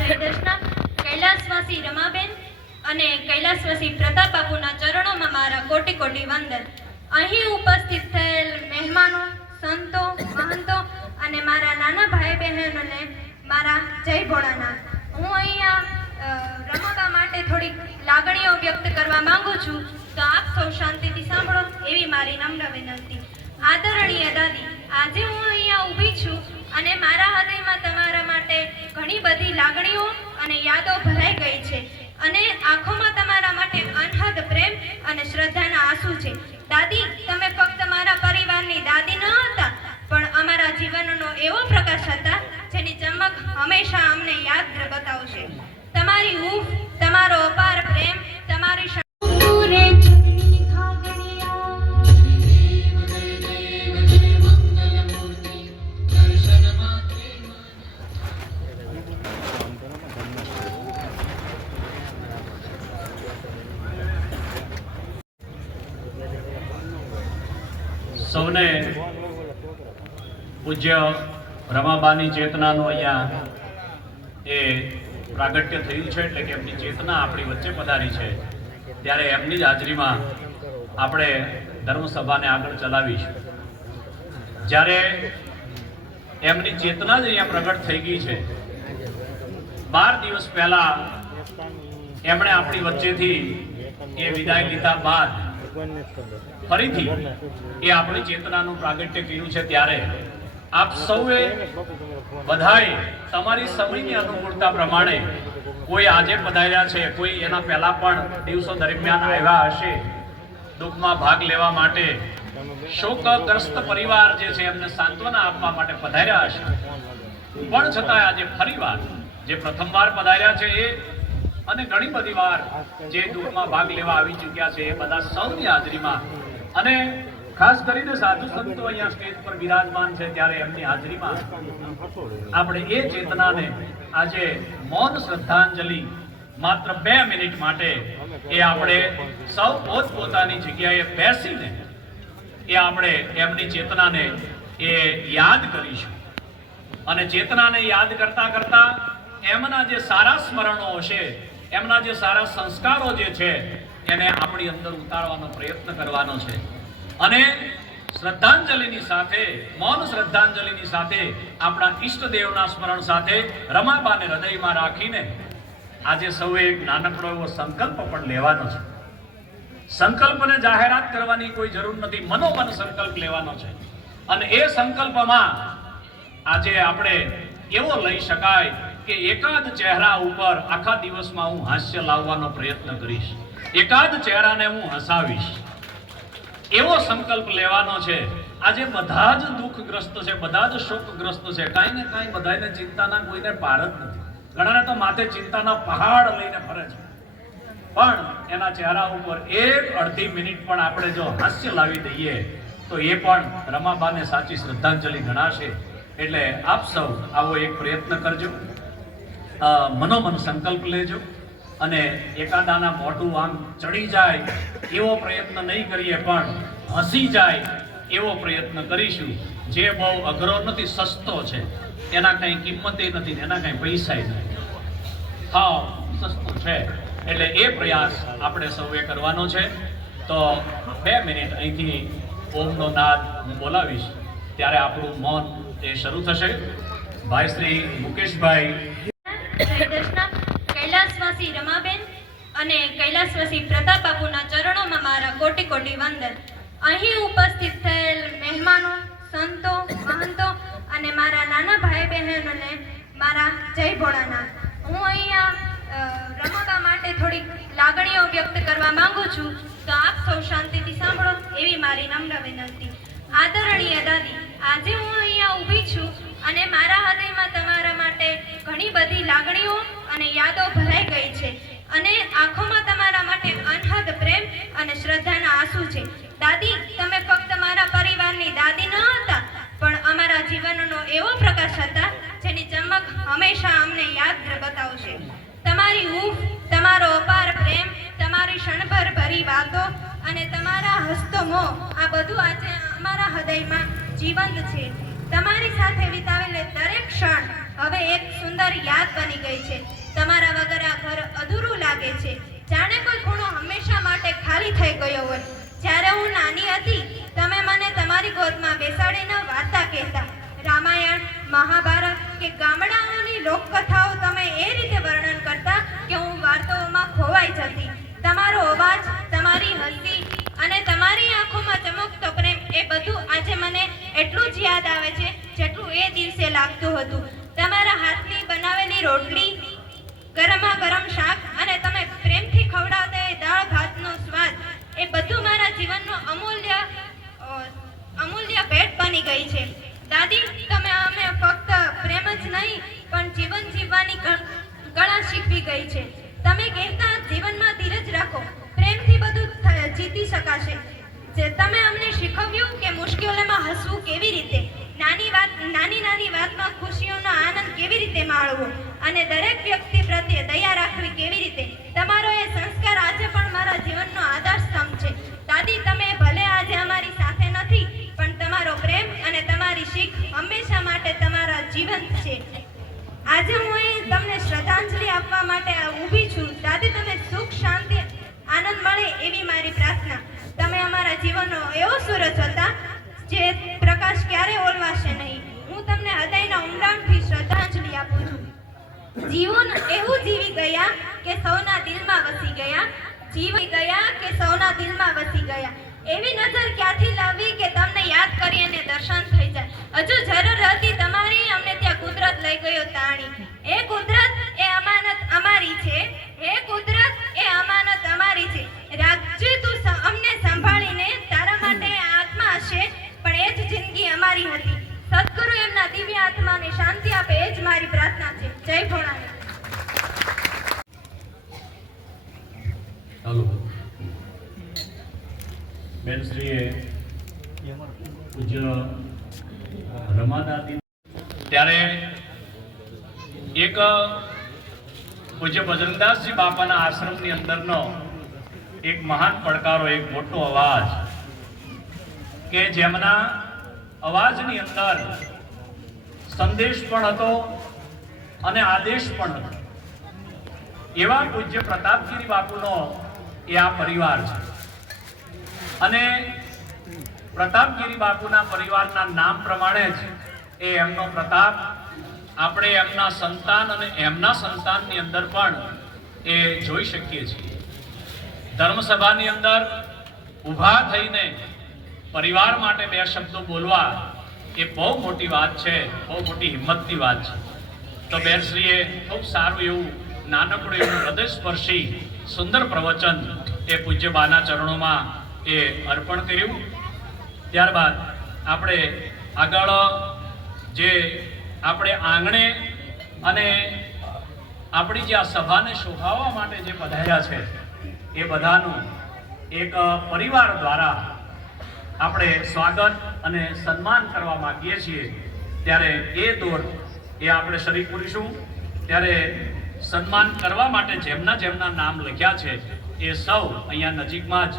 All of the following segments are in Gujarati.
જયદર્શના કૈલાસવાસી રમાબેન અને કૈલાસવાસી પ્રતાપ બાપુના ચરણોમાં મારા કોટી કોટી વંદન। અહીં ઉપસ્થિત થયેલ મહેમાનો, સંતો, મહંતો અને મારા નાના ભાઈ બહેનોને મારા જય ભોળાનાથ। હું અહીંયા રમાબા માટે થોડીક લાગણીઓ વ્યક્ત કરવા માંગુ છું, તો આપ સૌ શાંતિથી સાંભળો એવી મારી નમ્ર વિનંતી। આદરણીય દાદી, આજે હું અહીંયા ઊભી છું અને મારા હૃદયમાં તમારા માટે ઘણી બધી લાગણીઓ અને યાદો ભરાઈ ગઈ છે અને આંખોમાં તમારા માટે અનહદ પ્રેમ અને શ્રદ્ધાના આંસુ છે। દાદી, તમે ફક્ત મારા પરિવારની દાદી ન હતા, પણ અમારા જીવનનો એવો પ્રકાશ હતા જેની ચમક હંમેશા અમને યાદ બતાવશે। તમારી હૂંફ, તમારો અપાર પ્રેમ, તમારી સૌને પૂજ્ય રમાબાની ચેતનાનું અહીંયા એ પ્રાગટ્ય થયું છે, એટલે કે એમની ચેતના આપણી વચ્ચે પધારી છે, ત્યારે એમની જ હાજરીમાં આપણે ધર્મસભાને આગળ ચલાવીશું। જ્યારે એમની ચેતના જ અહીંયા પ્રગટ થઈ ગઈ છે, 12 દિવસ પહેલા એમણે આપણી વચ્ચેથી એ વિદાય લીધા બાદ ફરીથી એ આપણી ચેતનાનું પ્રાગટ્ય કર્યું છે, ત્યારે આપ સૌએ બધાએ તમારી સમયની અનુકૂળતા પ્રમાણે કોઈ આજે પધાર્યા છે, કોઈ એના પહેલા પણ દિવસો દરમિયાન આવ્યા હશે દુઃખમાં ભાગ લેવા માટે, શોકગ્રસ્ત પરિવાર જે છે એમને સાંત્વના આપવા માટે પધાર્યા હશે, પણ છતાં આજે ફરીવાર જે પ્રથમવાર પધાર્યા છે એ અને ઘણી બધી વાર જે દુઃખમાં ભાગ લેવા આવી ચૂક્યા છે એ બધા સૌની હાજરીમાં અને ખાસ કરીને સાધુ સંતો અહીંયા સ્ટેજ પર બિરાજમાન છે, ત્યારે એમની હાજરીમાં આપણે એ ચેતનાને આજે મૌન શ્રદ્ધાંજલિ માત્ર 2 મિનિટ માટે એ આપણે સૌ પોતપોતાની જગ્યાએ બેસીને એ આપણે એમની ચેતનાને એ યાદ કરીશું અને ચેતનાને યાદ કરતા કરતા એમના જે સારા સ્મરણો હશે, એમના જે સારા સંસ્કારો જે છે એને આપણી અંદર ઉતારવાનો પ્રયત્ન કરવાનો છે અને શ્રદ્ધાંજલિની સાથે, મૌન શ્રદ્ધાંજલિની સાથે આપણા ઈષ્ટદેવના સ્મરણ સાથે રમાબાને હૃદયમાં રાખીને આજે સૌએ એક નાનકડો એવો સંકલ્પ પણ લેવાનો છે। સંકલ્પને જાહેરાત કરવાની કોઈ જરૂર નથી, મનોમન સંકલ્પ લેવાનો છે અને એ સંકલ્પમાં આજે આપણે એવો લઈ શકાય કે એકાદ ચહેરા ઉપર આખા દિવસમાં હું હાસ્ય લાવવાનો પ્રયત્ન કરીશ, એકાદ ચહેરાને હું હસાવીશ, એવો સંકલ્પ લેવાનો છે। આજે બધા જ દુઃખગ્રસ્ત છે, બધા જ શોકગ્રસ્ત છે, કાંઈ ને કાંઈ બધાને ચિંતાના કોઈને પાર જ નથી, ઘણાને તો માથે ચિંતાના પહાડ લઈને ફરે છે, પણ એના ચહેરા ઉપર એક અડધી મિનિટ પણ આપણે જો હાસ્ય લાવી દઈએ તો એ પણ રમાબાને સાચી શ્રદ્ધાંજલિ ગણાશે। એટલે આપ સૌ આવો એક પ્રયત્ન કરજો, મનોમન સંકલ્પ લેજો અને એકાદાના મોઢું આમ ચડી જાય એવો પ્રયત્ન નહીં કરીએ, પણ હસી જાય એવો પ્રયત્ન કરીશું, જે બહુ અઘરો નથી, સસ્તો છે, એના કંઈ કિંમતે નથી, એના કંઈ પૈસાય નથી, હા સસ્તું છે, એટલે એ પ્રયાસ આપણે સૌએ કરવાનો છે। તો 2 મિનિટ અહીંથી ઓમનો નાદ હું બોલાવીશ, ત્યારે આપણું મૌન એ શરૂ થશે। ભાઈ શ્રી મુકેશભાઈ જયદર્શના કૈલાસવાસી રમાબેન અને કૈલાસવાસી પ્રતાપ બાપુના ચરણોમાં મારા કોટી કોટી વંદન। અહીં ઉપસ્થિત થયેલ મહેમાનો, સંતો, મહંતો અને મારા નાના ભાઈ બહેનોને મારા જય ભોળાનાથ। હું અહીંયા રમાબા માટે થોડીક લાગણીઓ વ્યક્ત કરવા માંગુ છું, તો આપ સૌ શાંતિથી સાંભળો એવી મારી નમ્ર વિનંતી। આદરણીય દાદી, આજે હું અહીંયા ઊભી છું અને મારા હૃદયમાં તમારા માટે ઘણી બધી લાગણીઓ અને યાદો ભરાઈ ગઈ છે અને આંખોમાં તમારા માટે અનહદ પ્રેમ અને શ્રદ્ધાના આંસુ છે। દાદી, તમે ફક્ત મારા પરિવારની દાદી ન હતા, પણ અમારા જીવનનો એવો પ્રકાશ હતા જેની ચમક હંમેશા અમને યાદ બતાવશે। તમારી હૂંફ, તમારો અપાર પ્રેમ, તમારી ક્ષણભર ભરી વાતો અને તમારા હસતો મોહ, આ બધું આજે અમારા હૃદયમાં જીવંત છે। તમારી સાથે વિતાવેલ દરેક ક્ષણ હવે એક સુંદર યાદ બની ગઈ છે। લાગે છે, જાણે કોઈ ખૂણો હંમેશા માટે ખાલી થઈ ગયો હોય. જ્યારે હું નાની હતી તમે મને તમારી ગોદમાં બેસાડીને વાર્તા કહેતા. રામાયણ, મહાભારત કે ગામડાઓની લોકકથાઓ તમે એ રીતે વર્ણન કરતા કે હું વાર્તાઓમાં ખોવાઈ જતી. તમારો અવાજ, તમારી હસી અને તમારી આંખોમાં ચમકતો પ્રેમ એ બધું આજે મને એટલું જ યાદ આવે છે જેટલું એ દિવસે લાગતું હતું. તમારા હાથની બનાવેલી રોટલી, ગરમા ગરમ શાક અને તમે પ્રેમથી ખવડાવતા એ દાળ ભાતનો સ્વાદ એ બધું મારા જીવનનો અમૂલ્ય ભેટ બની ગઈ છે. દાદી, તમે અમે ફક્ત પ્રેમ જ નહીં પણ જીવન જીવવાની કળા શીખવી ગઈ છે. તમે કહેતા જીવનમાં ધીરજ રાખો, પ્રેમથી બધું જીતી શકાશે. જે તમે અમને શીખવ્યું કે મુશ્કેલીમાં હસવું કેવી રીતે, નાની વાતમાં ખુશીઓનો આનંદ કેવી રીતે માણવો અને દરેક વ્યક્તિ પ્રત્યે દયા રાખવી કેવી રીતે. તમારો એ સંસ્કાર આજે પણ મારા જીવનનો આધારસ્તંભ છે. દાદી, તમે ભલે આજે અમારી સાથે નથી પણ તમારો પ્રેમ અને તમારી શીખ હંમેશા માટે તમારા જીવંત છે. આજે હું અહીં તમને શ્રદ્ધાંજલિ આપવા માટે ઊભી છું. દાદી, તમે સુખ, શાંતિ, આનંદ મળે એવી મારી પ્રાર્થના. તમે અમારા જીવનનો એવો સૂરજ હતા જે પ્રકાશ ક્યારે ઓલવાશે નહીં. હું તમને હૃદયના ઊંડાણથી શ્રદ્ધાંજલિ આપું છું. જીવન એવું જીવી ગયા કે સૌના દિલમાં વસી ગયા, જીવી ગયા કે સૌના દિલમાં વસી ગયા. એવી નજર ક્યાંથી લાવવી કે તમને યાદ કરી અને દર્શન થઈ જાય. હજુ જરૂર હતી તમારી, અમને ત્યાં કુદરત લઈ ગયો તાણી. એ કુદરત એ અમાનત અમારી છે, હે કુદરત એ અમાનત અમારી છે. રાખજે તું અમને સંભાળીને, તારા માટે આત્મા હશે પણ એ જ જિંદગી અમારી હતી. સદગુરુ એમના દિવ્ય આત્માને શાંતિ આપે એ જ મારી પ્રાર્થના છે. જય ભોળાનાથ. હલો બેનશ્રીએ પૂજ્ય રમાદાદી ત્યારે એક પૂજ્ય બજરંગદાસજી બાપાના આશ્રમની અંદરનો એક મહાન પડકારો, એક મોટો અવાજ કે જેમના અવાજની અંદર સંદેશ પણ હતો અને આદેશ પણ હતો. એવા પૂજ્ય પ્રતાપગીરી બાપુનો એ આ પરિવાર છે અને પ્રતાપગીરી બાપુના પરિવારના નામ પ્રમાણે જ એ એમનો પ્રતાપ આપણે એમના સંતાન અને એમના સંતાનની અંદર પણ એ જોઈ શકીએ છીએ. ધર્મસભાની અંદર ઊભા થઈને પરિવાર માટે બે શબ્દો બોલવા એ બહુ મોટી વાત છે, બહુ મોટી હિંમતની વાત છે. તો બેનશ્રીએ ખૂબ સારું એવું નાનકડું એવું હૃદયસ્પર્શી સુંદર પ્રવચન એ પૂજ્ય બાના ચરણોમાં એ અર્પણ કર્યું. ત્યારબાદ આપણે આગળ જે આપણે આંગણે અને આપણી જે આ સભાને શોભાવવા માટે જે પધાર્યા છે એ બધાનું એક પરિવાર દ્વારા આપણે સ્વાગત અને સન્માન કરવા માંગીએ છીએ. ત્યારે એ દોર એ આપણે શરીર પૂરીશું. ત્યારે સન્માન કરવા માટે જેમના જેમના નામ લખ્યા છે એ સૌ અહીંયા નજીકમાં જ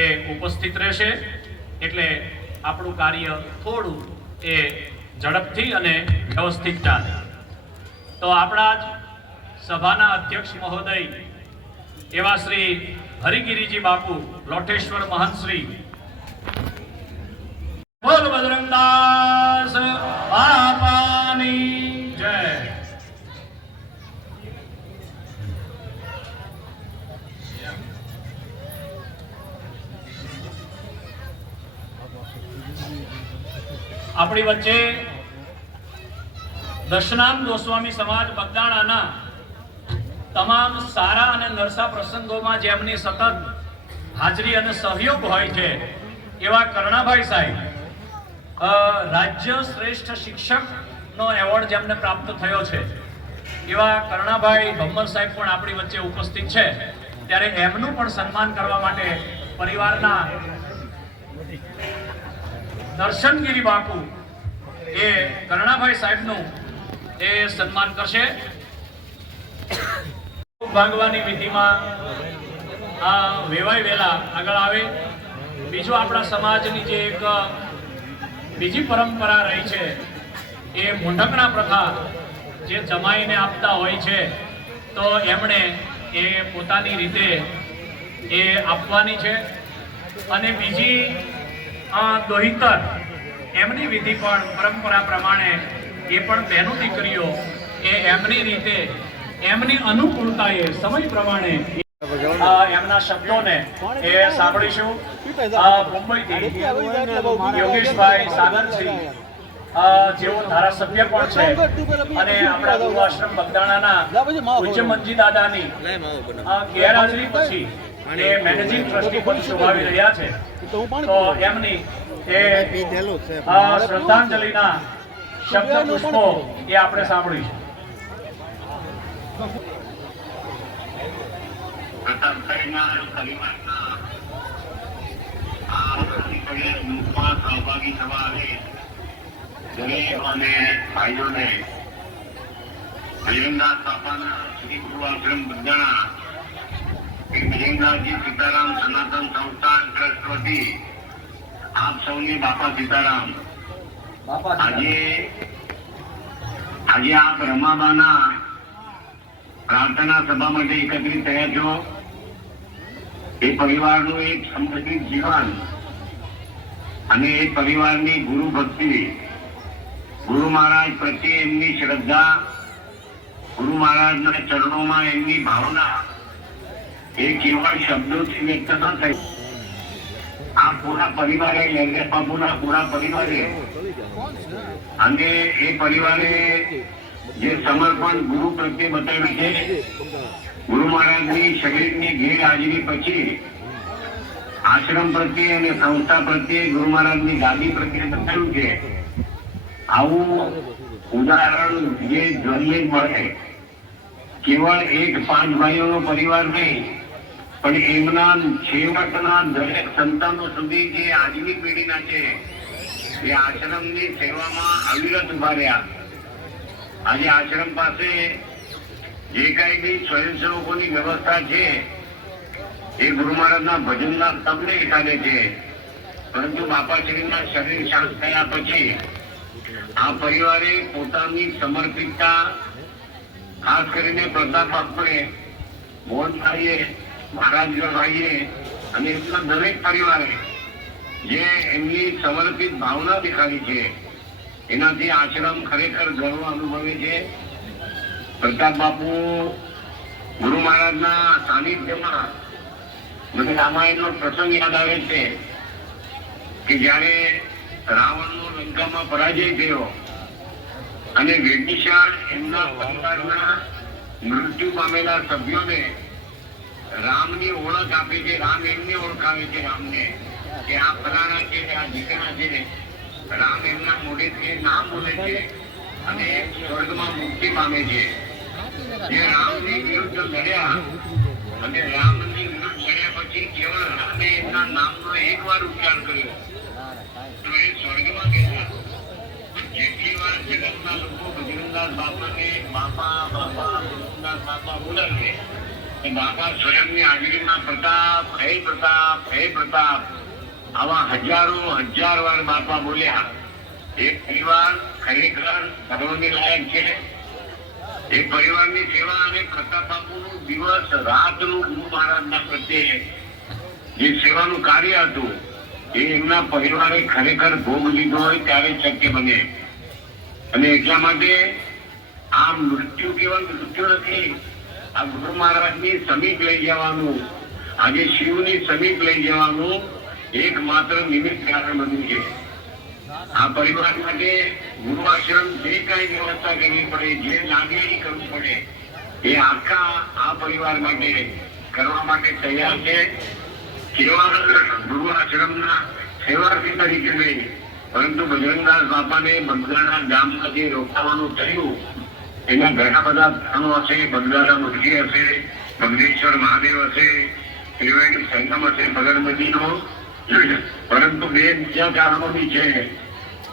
એ ઉપસ્થિત રહેશે. એટલે આપણું કાર્ય થોડું એ ઝડપથી અને વ્યવસ્થિત ચાલે. તો આપણા જ સભાના અધ્યક્ષ મહોદય એવા શ્રી હરિગીરીજી બાપુ લોટેશ્વર મહંતશ્રી, બોલ બજરંગદાસ બાપાની જય. આપણી વચ્ચે દશનામ ગોસ્વામી સમાજ બગદાણાના તમામ સારા અને નરસા પ્રસંગોમાં જેમની સતત હાજરી અને સહયોગ હોય છે એવા કરણાભાઈ સાહેબ, રાજ્ય શ્રેષ્ઠ શિક્ષકનો એવોર્ડ જેમને પ્રાપ્ત થયો છે એવા કરણાભાઈ ભમ્મર સાહેબ પણ આપણી વચ્ચે ઉપસ્થિત છે. ત્યારે એમનું પણ સન્માન કરવા માટે પરિવારના દર્શનગીરી બાપુ એ કરણાભાઈ સાહેબનું એ સન્માન કરશે. ભાગવાની વિધિમાં આ વેવાય વેલા આગળ આવે. બીજું આપણા સમાજની જે એક બીજી પરંપરા રહી છે એ મુંડકણા પ્રથા જે જમાઈને આપતા હોય છે, તો એમણે એ પોતાની રીતે એ આપવાની છે. અને બીજી દોહિતર એમની વિધિ પણ પરંપરા પ્રમાણે એ પણ બહેનો દીકરીઓ એ એમની રીતે એમની અનુકૂળતાએ સમય પ્રમાણે એમના શબ્દોને એ સાંભળીશું. મુંબઈથી યોગેશભાઈ સાગરસિંહ જેઓ ધારાસભ્ય પણ છે અને આપણા ગુરુ આશ્રમ બગદાણાના પૂજ્ય મંજી દાદાની ગેરહાજરી પછી એ મેનેજિંગ ટ્રસ્ટી પદ શોભાવી રહ્યા છે. તો એમની એ શ્રદ્ધાંજલિના શબ્દ પુષ્પો એ આપણે સાંભળીશું. સહભાગી થવા આવે ગરીબ અને ભાઈઓને ભજનદાસ બાપાના શ્રી ગુરુ આશ્રમ બગદાણા ભજનદાસજી સીતારામ સનાતન સંસ્થાન ટ્રસ્ટ વતી આપ સૌની બાપા સીતારામ. આજે આપ રમાબાના પ્રાર્થના સભા માટે એકત્રિત થયા છો. એ પરિવારનું એક સમર્પિત જીવન અને એ પરિવારની ગુરુ ભક્તિ, ગુરુ મહારાજ પ્રત્યે એમની શ્રદ્ધા, ગુરુ મહારાજના ચરણોમાં એમની ભાવના એ કેવળ શબ્દોથી વ્યક્ત ન થઈ. આ પૂરા પરિવારે લહેરિયા બાપુના પૂરા પરિવારે અને એ પરિવારે જે સમર્પણ ગુરુ પ્રત્યે બતાવ્યું છે, ગુરુ મહારાજની શરીરની ગેરહાજરી પછી આશ્રમ પ્રત્યે અને સંસ્થા પ્રત્યે ગુરુ મહારાજની ગાદી પ્રત્યે બતાવ્યું છે. આવું ઉદાહરણ જે જોઈએ મળે કેવળ એક 5 ભાઈઓનો પરિવાર નહીં, પણ એમના છેવટના દરેક સંતાનો સુધી જે આજની પેઢીના છે એ આશ્રમની સેવામાં અવિરત ઉભા રહ્યા. આજે આશ્રમ પાસે જે કઈ બી સ્વયંસેવકોની વ્યવસ્થા છે એ ગુરુ મહારાજના ભજનના તબને હિસાબે છે. પરંતુ બાપાશ્રીના શરીર શાંત થયા પછી આ પરિવારે પોતાની સમર્પિતતા, ખાસ કરીને પ્રતાપ બાપુએ, મોહનભાઈએ, મહારાજભાઈએ અને એમના દરેક પરિવારે જે એમની સમર્પિત ભાવના દેખાડી છે એનાથી આશ્રમ ખરેખર ગર્વ અનુભવે છે. પ્રતાપ બાપુ ગુરુ મહારાજના સાનિધ્યમાં મને રામાયણનો પ્રસંગ યાદ આવે છે કે જ્યારે રાવણનો લંકામાં પરાજય થયો અને વિભીષણ એમના પરિવારના મૃત્યુ પામેલા સભ્યોને રામની ઓળખ આપે છે. રામ એમને ઓળખાવે છે રામને કે આ ફલાણા છે, આ દીકરા છે. રામ એમના મોઢેથી નામ બોલે છે અને સ્વર્ગમાં મુક્તિ પામે છે. જે રામની વિરુદ્ધ લડ્યા અને રામની વિરુદ્ધ લડ્યા પછી કેવળ રામે એમના નામનો એકવાર ઉચ્ચાર કર્યો તો એ સ્વર્ગમાં ગયા. જેટલી વાર જગતના લોકો ભજનદાસ બાપાને બાપા બાપા ભજનદાસ બાપા બોલાવે તો બાપા સ્વયંની હાજરીમાં પ્રતાપ, હે પ્રતાપ, હે પ્રતાપ આવા હજાર વાર બાપા બોલ્યા. એ પરિવાર ખરેખર સર્વને લાયક છે. એ પરિવારની સેવા અને પ્રતાપ બાપુનું દિવસ રાતનું ગુરુ મહારાજના પ્રત્યે જે સેવાનું કાર્ય હતું એ એમના પરિવારે ખરેખર ભોગ લીધો હોય ત્યારે શક્ય બને. અને એટલા માટે આ મૃત્યુ કેવળ મૃત્યુ નથી, આ ગુરુ મહારાજની સમીપ લઈ જવાનું, આજે શિવની સમીપ લઈ જવાનું એકમાત્ર નિમિત્ત કારણ બન્યું છે. આ પરિવાર માટે ગુરુ આશ્રમ જે કઈ વ્યવસ્થા કરવી પડે, જે લાગણી કરવી પડે એ આખા આ પરિવાર માટે કરવા માટે તૈયાર છે. કેવળ ગુરુ આશ્રમના સેવાર્થી તરીકે નહીં, પરંતુ ભજનદાસ બાપાને બગદાણા ગામમાંથી રોકાવાનું થયું એના ઘણા બધા કારણો હશે. બગદાણા મુરજી હશે, બગદેશ્વર મહાદેવ હશે, ત્રિવેણી સંગમ હશે, ભગરમતીનો, પરંતુ બે બીજા કારણો બી છે.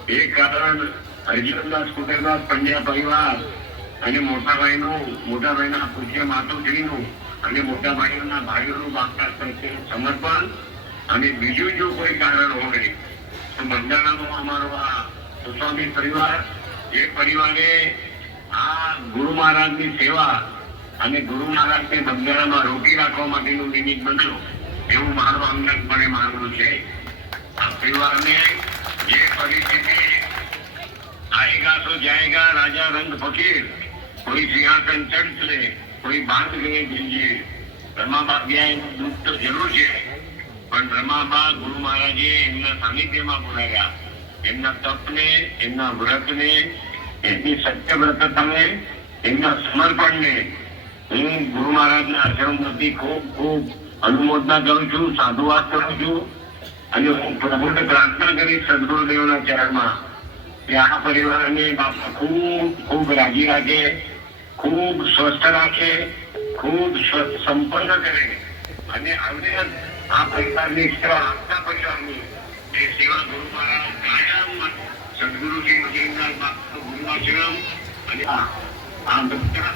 એક કારણ હરિચંદાસ કુટેરદાસ પંડ્યા પરિવાર અને મોટાભાઈના પૂજ્ય માતુશ્રીનું અને મોટા ભાઈઓનું બાપા પ્રત્યેનું સમર્પણ. અને બીજું જો કોઈ કારણ હોય તો બગદાણાનો અમારો આ સુસ્વામી પરિવાર, જે પરિવારે આ ગુરુ મહારાજની સેવા અને ગુરુ મહારાજને બંધારામાં રોકી રાખવા માટેનું નિમિત્ત બન્યું એવું મારું અંગતપણે માનવું છે. આ પરિવારને જે પરિસ્થિતિ આएगा तो जाएगा, राजा रंग फकीर, कोई सिंहासन चढ़ ले, कोई बांध गए જંજીર. રમાબા ગયા દુઃખ તો જરૂર છે, પણ રમાબા ગુરુ મહારાજે એમના સાનિધ્યમાં બોલાવ્યા. એમના તપને, એમના વ્રતને, એમની સત્યવ્રતતાને, એમના સમર્પણને હું ગુરુ મહારાજના આશ્રમમાંથી ખૂબ ખૂબ અનુમોદના કરું છું, સાધુવાદ કરું છું. અને હું પ્રભુને પ્રાર્થના કરી સદગુરુદેવના ચરણમાં કે આ પરિવારને બાપા ખૂબ ખૂબ રાજી રાખે, ખૂબ સ્વસ્થ રાખે, ખૂબ સંપન્ન કરે અને હવે આ પરિવારની સેવા, આપતા પરિવારની એ સેવા ગુરુ મહારાજ કાયમ સદગુરુજી મગીરનાથ બાપુ ગુરુઆશ્રમ અને આ બધા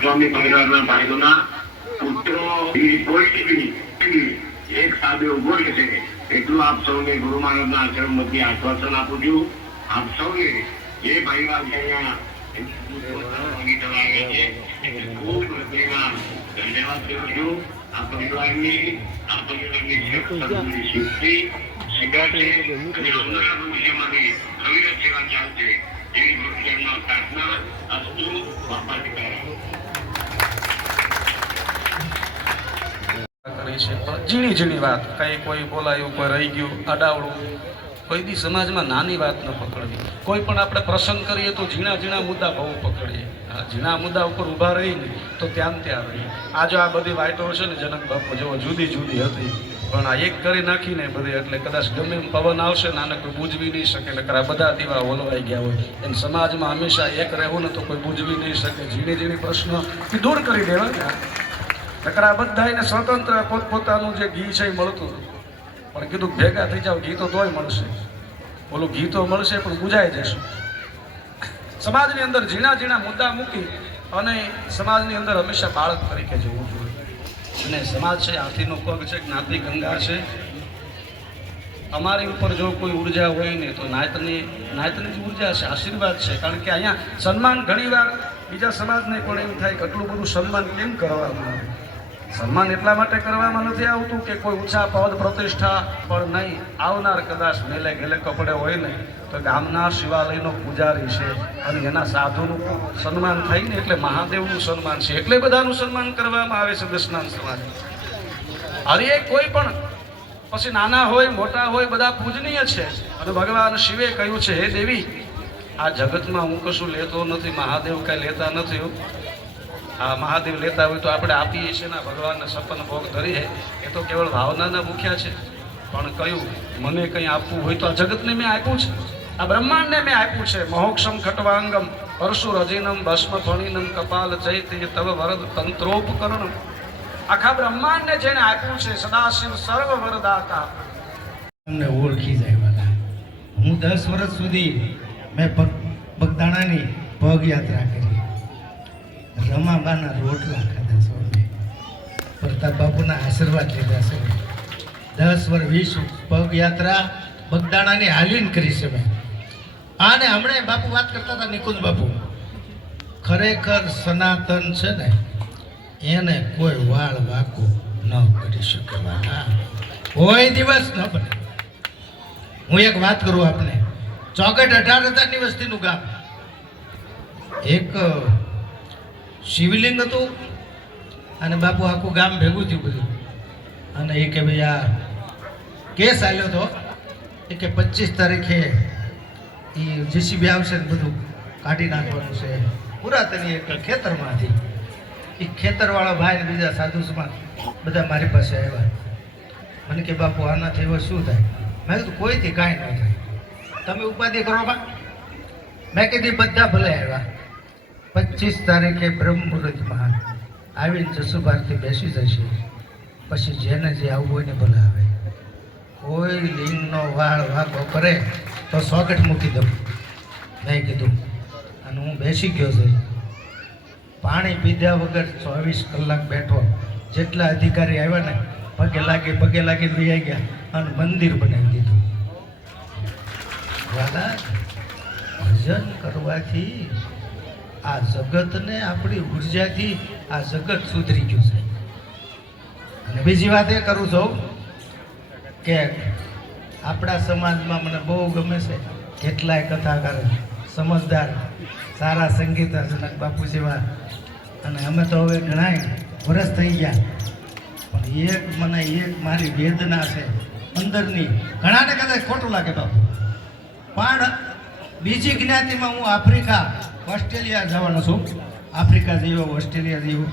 સ્વામી પરિવારના ભાઈઓના પુત્રો કોઈ દીકરી એક સાબે ઉભો રહેશે એટલું આપ સૌને ગુરુ મહારાજના આશ્રમમાંથી આશ્વાસન આપું છું. આપ સૌને જે ભાઈઓ અહીંયા ખૂબ હૃદયના ધન્યવાદ કરું છું. આ પરિવારની સદગુરુની સિદ્ધિ શિખર છે અને આવનારા ભવિષ્યમાંથી અવિરત સેવા ચાલશે એવી ભવિષ્યમાં પ્રાર્થના અસ્તુ. બાપાની કરા કરી છે પણ ઝીણી ઝીણી વાત, કઈ કોઈ બોલાયું, કોઈ રહી ગયું અડાવડું, કોઈ દી સમાજમાં નાની વાત ન પકડવી. કોઈ પણ આપણે પ્રસંગ કરીએ તો ઝીણા ઝીણા મુદ્દા બહુ પકડીએ. ઝીણા મુદ્દા ઉપર ઊભા રહીને તો ત્યાં રહીએ. આ જો આ બધી વાઈટો છે ને જનક બાપુ જેવો જુદી જુદી હતી, પણ આ એક કરી નાખીને બધી એટલે કદાચ ગમે એમ પવન આવશે ને આને કોઈ બૂઝવી નહીં શકે. નકર આ બધા દીવા ઓલવાઈ ગયા હોય. એમ સમાજમાં હંમેશા એક રહેવું ને તો કોઈ બૂઝવી નહીં શકે. ઝીણી ઝીણી પ્રશ્નો એ દૂર કરી દેવા ને. નકર આ બધા એને સ્વતંત્ર પોતપોતાનું જે ઘી છે એ મળતું હતું, પણ કીધું ભેગા થઈ જાવ ઘી તો તોય મળશે, ઓલું ઘી તો મળશે પણ બુજાઈ જશે. સમાજની અંદર ઝીણા ઝીણા મુદ્દા મૂકી અને સમાજની અંદર હંમેશા બાળક તરીકે જવું જોઈએ. અને સમાજ છે હાથીનો પગ છે, જ્ઞાતિ ગંગા છે. અમારી ઉપર જો કોઈ ઉર્જા હોય ને તો નાયતની જ ઉર્જા છે, આશીર્વાદ છે. કારણ કે અહીંયા સન્માન ઘણીવાર બીજા સમાજને પણ એમ થાય કે આટલું બધું સન્માન કેમ કરવામાં આવે. સન્માન એટલા માટે કરવામાં નથી આવતું કે કોઈ ઊંચા પદ પ્રતિષ્ઠા પણ નહીં. આવનાર કદાચ મેલે ગેલે કપડે હોય ને તો ગામના શિવાલયનો પૂજારી છે અને એના સાધુનું સન્માન થાય ને એટલે મહાદેવનું સન્માન છે, એટલે બધાનું સન્માન કરવામાં આવે છે દશનામ સમાજ. હરે કોઈ પણ પછી નાના હોય મોટા હોય બધા પૂજનીય છે. અને ભગવાન શિવે કહ્યું છે, હે દેવી આ જગતમાં હું કશું લેતો નથી, મહાદેવ કાંઈ લેતા નથી. આ મહાદેવ લેતા હોય તો આપણે આપીએ છીએ ને ભગવાનને સપન ભોગ ધરીએ, એ તો કેવળ ભાવનાના ભૂખ્યા છે. પણ કયું મને કંઈ આપવું હોય તો આ જગતને મેં આપ્યું છે, આ બ્રહ્માંડને મેં આપ્યું છે. મોક્ષમ ખટવાંગમ પરશુરજીનમ ભસ્મ ફણીનમ કપાલ ચૈત્ય તવ વરદ તંત્રોપકરણમ. આખા બ્રહ્માંડને જેને આપ્યું છે સદાશિવ સર્વ વરદાતા. અમને ઓળખી જાય. હું 10 વર્ષ સુધી મેં બગદાણાની પગયાત્રા કરી, રમાબાના રોટલા ખાધા છે, પ્રતાપ બાપુના આશીર્વાદ લીધા છે. 10 વર્ષ 20 પગયાત્રા બગદાણાની હાલીને કરી છે મેં. આને હમણાં બાપુ વાત કરતા હતા, નિકુંજ બાપુ, ખરેખર સનાતન છે ને એને કોઈ વાળ વાકો ન કરી શકે, કોઈ દિવસ ન બને. હું એક વાત કરું આપને, ચોકટ 18,000ની વસ્તીનું ગામ, એક શિવલિંગ હતું અને બાપુ આખું ગામ ભેગું થયું બધું. અને એ કે ભાઈ આ કેસ આવ્યો હતો એ કે 25 તારીખે એ જીસીબી આવશે ને બધું કાઢી નાખવાનું છે પુરાતની એક ખેતરમાંથી. એ ખેતરવાળા ભાઈ ને બીજા સાધુ સમાજ બધા મારી પાસે આવ્યા. મને કે બાપુ આનાથી હવે શું થાય? મેં કીધું કોઈથી કાંઈ ન થાય, તમે ઉપાધિ કરો બા. મેં કીધી બધા ભલે આવ્યા. 25 તારીખે બ્રહ્મ મુહૂર્તમાં આવીને જસુબારથી બેસી જશે, પછી જેને જે આવવું હોય ને ભલે આવે. કોઈ લિંગનો વાળ વાગો કરે તો સોકેટ મૂકી દઉં, મેં કીધું. અને હું બેસી ગયો છે, પાણી પીધા વગર 24 કલાક બેઠો. જેટલા અધિકારી આવ્યા ને પગે લાગીને બી આવી ગયા અને મંદિર બનાવી દીધું. વાલા ભજન કરવાથી આ જગતને આપણી ઉર્જાથી આ જગત સુધરી ગયું છે. અને બીજી વાત એ કરું છું કે આપણા સમાજમાં મને બહુ ગમે છે કેટલાય કથાકાર સમજદાર સારા સંગીતજનક બાપુ જેવા, અને અમે તો હવે ઘણાય વર્ષ થઈ ગયા, પણ એક મારી વેદના છે અંદરની. ઘણાને કદાચ ખોટું લાગે બાપુ, પણ બીજી જ્ઞાતિમાં હું આફ્રિકા ઓસ્ટ્રેલિયા જવાનો છું. આફ્રિકા જેવો, ઓસ્ટ્રેલિયા જેવો,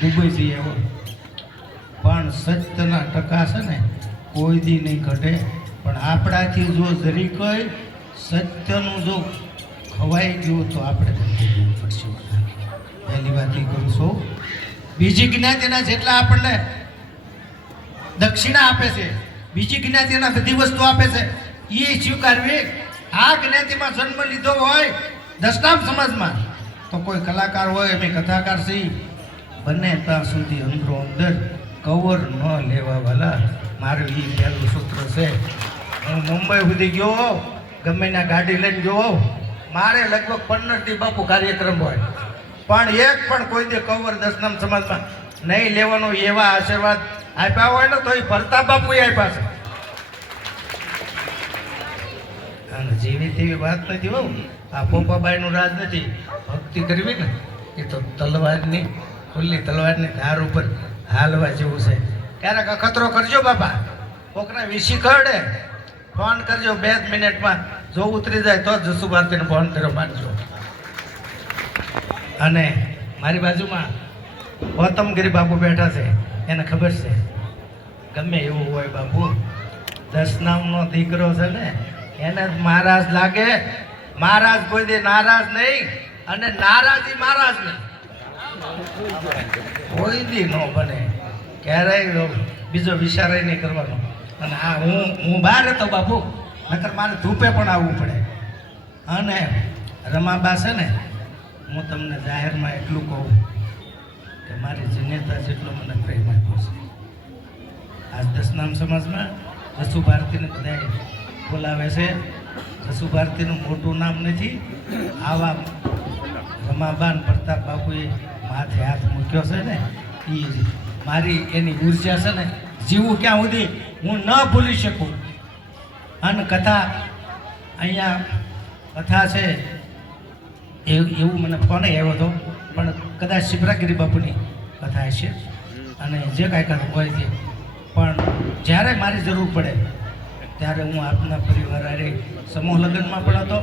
દુબઈ જઈ આવ્યો, પણ સત્યના ટકા છે ને કોઈ દી નહીં ઘટે. પણ આપણાથી જો જરી કોઈ સત્યનું જો ખવાઈ ગયું તો આપણે ધંધે જવું પડશે. પહેલી વાત એ કરું છું. બીજી જ્ઞાતિના જેટલા આપણને દક્ષિણા આપે છે, બીજી જ્ઞાતિના બધી વસ્તુ આપે છે, એ સ્વીકારવી. આ જ્ઞાતિમાં જન્મ લીધો હોય દશનામ સમાજમાં તો કોઈ કલાકાર હોય, અમે કથાકાર છીએ, બને ત્યાં સુધી અંદરો અંદર કવર ન લેવા વાલા. મારું એ પહેલું સૂત્ર છે. હું મુંબઈ સુધી ગયો, ગમે ના ગાડી લઈને ગયો, મારે લગભગ 15 દી બાપુ કાર્યક્રમ હોય, પણ એક પણ કોઈ દે કવર દશનામ સમાજમાં નહીં લેવાનો. એવા આશીર્વાદ આપ્યા હોય ને તો એ ભરતા બાપુ આપ્યા છે. અને જેવી તેવી વાત નથી હો. આ પોપાબાઈનું રાજ નથી. ભક્તિ કરવી ને એ તો તલવારની, ખુલ્લી તલવારની ધાર ઉપર હાલવા જેવું છે. ક્યારેક અખતરો કરજો બાપા, કોકના વિસી કરડે ફોન કરજો 2 મિનિટમાં, જો ઉતરી જાય તો જ જસુ ભારતીને ફોન કર્યો માનજો. અને મારી બાજુમાં ગૌતમગીરી બાપુ બેઠા છે, એને ખબર છે ગમે એવું હોય બાપુ, દશનામનો દીકરો છે ને એને મહારાજ લાગે. મહારાજ કોઈ દે નારાજ નહીં, અને નારાજી મહારાજ નહીં. કોઈ દી ન બને, ક્યારેય બીજો વિચાર નહીં કરવાનો. અને હા, હું બહાર હતો બાપુ, નકર મારે ધૂપે પણ આવવું પડે. અને રમાબા છે ને, હું તમને જાહેરમાં એટલું કહું કે મારી જનેતા જેટલો મને પ્રેમ આપ્યો છે. આજ દશનામ સમાજમાં જસુ ભારતીને બધા બોલાવે છે. જસુ ભારતીનું મોટું નામ નથી, આવા રમાબાન પ્રતાપ બાપુએ માથે હાથ મૂક્યો છે ને, એ મારી એની ઉર્જા છે ને, જીવું ક્યાં સુધી હું ન ભૂલી શકું. અને કથા અહીંયા કથા છે એવું મને ફોન આવ્યો હતો, પણ કદાચ શિવરાગીરી બાપુની કથા છે. અને જે કાંઈ કથા હોય તે, પણ જ્યારે મારી જરૂર પડે ત્યારે હું આપના પરિવાર હારે સમૂહ લગ્નમાં પણ હતો.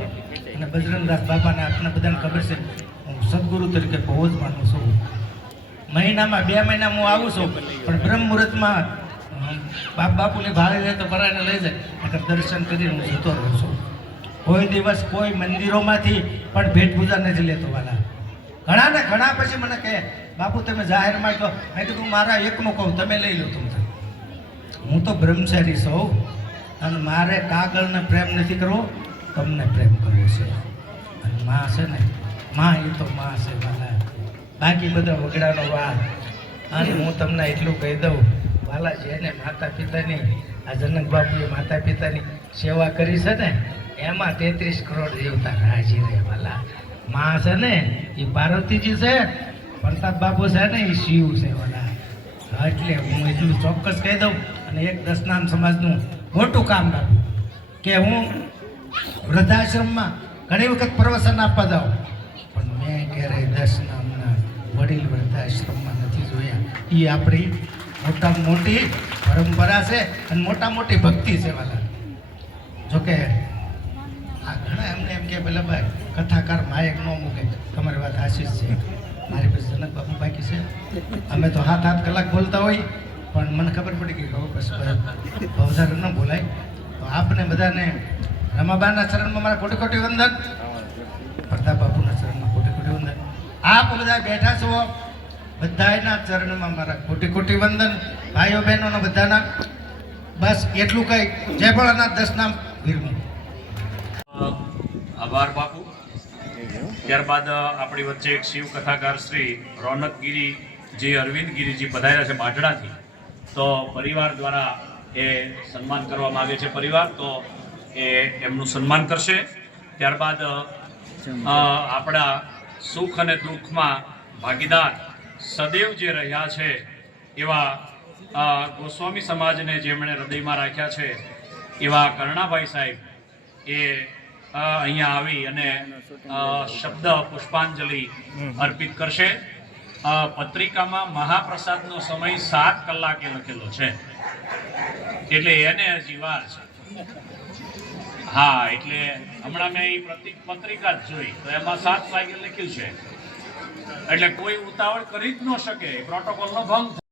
અને બજરંગદાસ બાપાને આપને બધાને ખબર છે, હું સદગુરુ તરીકે બહુ જ માનું છું. મહિનામાં 2 મહિના હું આવું છું, પણ બ્રહ્મ મુહૂર્તમાં બાપુની ભારે જાય તો પરાને લઈ જાય, નકર દર્શન કરીને હું જતો રહું છું. કોઈ દિવસ કોઈ મંદિરોમાંથી પણ ભેટ પૂજા નથી લેતો વાલા. ઘણા પછી મને કહે બાપુ તમે જાહેરમાં કહો. મેં કીધું મારા એકનું કહું, તમે લઈ લો તમને. હું તો બ્રહ્મચારી છું, અને મારે કાગળને પ્રેમ નથી કરવો, તમને પ્રેમ કરવો છે. અને માં છે ને, માં એ તો માં છે વાલા, બાકી બધા વગડાનો વાત. અને હું તમને એટલું કહી દઉં વાલા, જેને માતા પિતાની, આ જનક બાપુએ માતા પિતાની સેવા કરી છે ને, એમાં 33 કરોડ દેવતા રાજી રહે વાલા. માં છે ને એ પાર્વતીજી છે, પ્રતાપ બાપુ છે ને એ શિવ છે વાલા. એટલે હું એટલું ચોક્કસ કહી દઉં. અને એક દશનામ સમાજનું મોટું કામ બાપુ કે હું વૃદ્ધાશ્રમમાં ઘણી વખત પ્રવચન આપવા જાઉં, પણ મેં ક્યારેય દશનામના વડીલ વૃદ્ધાશ્રમમાં નથી જોયા. એ આપણી મોટામાં મોટી પરંપરા છે અને મોટા મોટી ભક્તિ છે વાલા. જોકે આ ઘણા એમને એમ કે પેલા ભાઈ કથાકાર માયક ન મૂકે, તમારી વાત આશીષ છે. મારી પાસે જનક બાપુ બાકી છે, અમે તો 7-8 કલાક બોલતા હોય, પણ મને ખબર પડી ગઈ હવે બસ ભવસાર ન બોલાય. તો આપને બધાને રમાબાના ચરણમાં મારા કોટી કોટી વંદન, પ્રતાપ બાપુના ચરણમાં કોટી કોટી વંદન. આપ બધા બેઠા છો, બધાના ચરણમાં મારા કોટી કોટી વંદન. ભાઈઓ બહેનોના બધાના બસ એટલું કહી જય ભોળાનાથ દશનામ વિરમું. આભાર બાપુ. ત્યારબાદ આપણી વચ્ચે એક શિવ કથાકાર શ્રી રોનકગીરીજી અરવિંદગીરીજી પધાર્યા છે બાટડાથી. તો પરિવાર દ્વારા એ સન્માન કરવા માગે છે પરિવાર, તો એ એમનું સન્માન કરશે. ત્યારબાદ આપણા સુખ અને દુઃખમાં ભાગીદાર સદૈવ જે રહ્યા છે એવા ગોસ્વામી સમાજને જેમણે હૃદયમાં રાખ્યા છે એવા કરણાભાઈ સાહેબ એ અહીંયા આવી અને શબ્દ પુષ્પાંજલિ અર્પિત કરશે. પત્રિકામાં મહાપ્રસાદનો સમય 7 કલાકે લખેલો છે, એટલે એને હજી વાર છે. હા, એટલે હમણાં મેં એ પત્રિકા જ જોઈ તો એમાં 7 વાગે લખ્યું છે, એટલે કોઈ ઉતાવળ કરી જ ન શકે, પ્રોટોકોલનો ભંગ